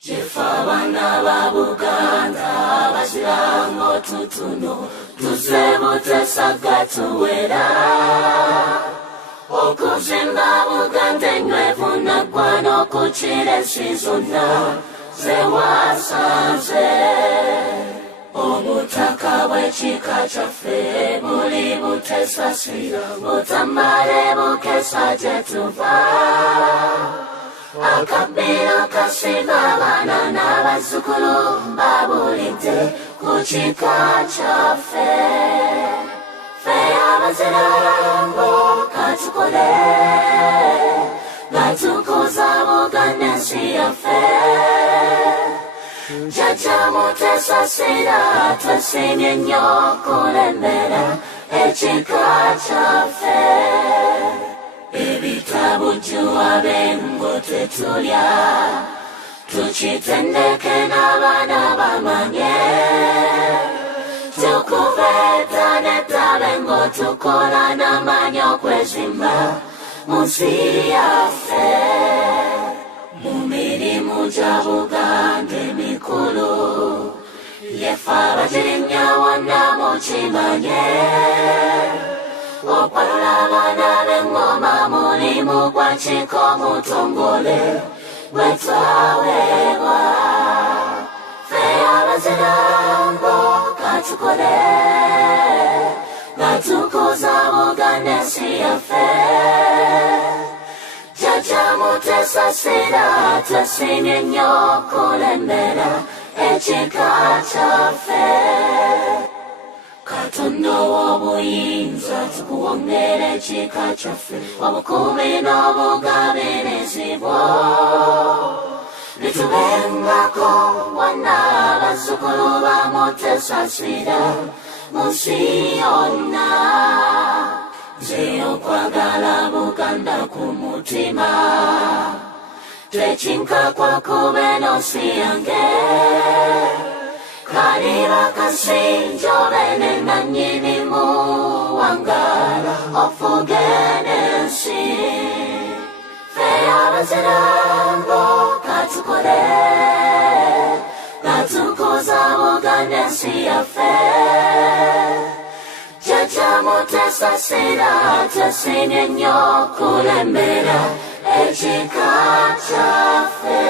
Chifabana babuganda basirango tutuno tuzebute sagatuwera okuzimba buganda nywevu naggwano kuchire sizonna zewasanze obutaka bw'ekika kyaffe buli butesasira butamale bukesa gye tuva akabira kasiga abaana n'abazzukulu babulidde ku kika kyaffe ffe abazirayango katukole nga tukuza buganda ensi yaffe jjajja mutesasira twesimye nnyo kulembera ekika kyaffe ebitabu juwabengo tetulya tukitendeke n'abaana bamanye tukuveta netabengo tukola n'amanyi okwezimba mu nsi yaffe mu mirimu gya buganda emikulu yeffe abagirimya wonna mukimanye okwalula abaana b'engoma mulimu gwa kiko mutongole gwe twaweebwa ffe abazirango katukole nga tukuza buganda ensi yaffe jjajja mutesasira twesimye nnyo kulembera ekika kyaffe Katonda w'obuyinza tukuwongera ekika kyaffe obukuumi n'obugabirizibwa bitubengako wonna abazzukulu ba mutesasira mu nsi yonna nze okwagala buganda ku mutima tekinkakwa kube n'ensi yange Kariba kasinjo bene nanyini muwangala ofugenensi Fe abazirango katukole Katukuza buganensi yaffe Jjajja mutesasira twesimye nnyo kulembera ekika kyaffe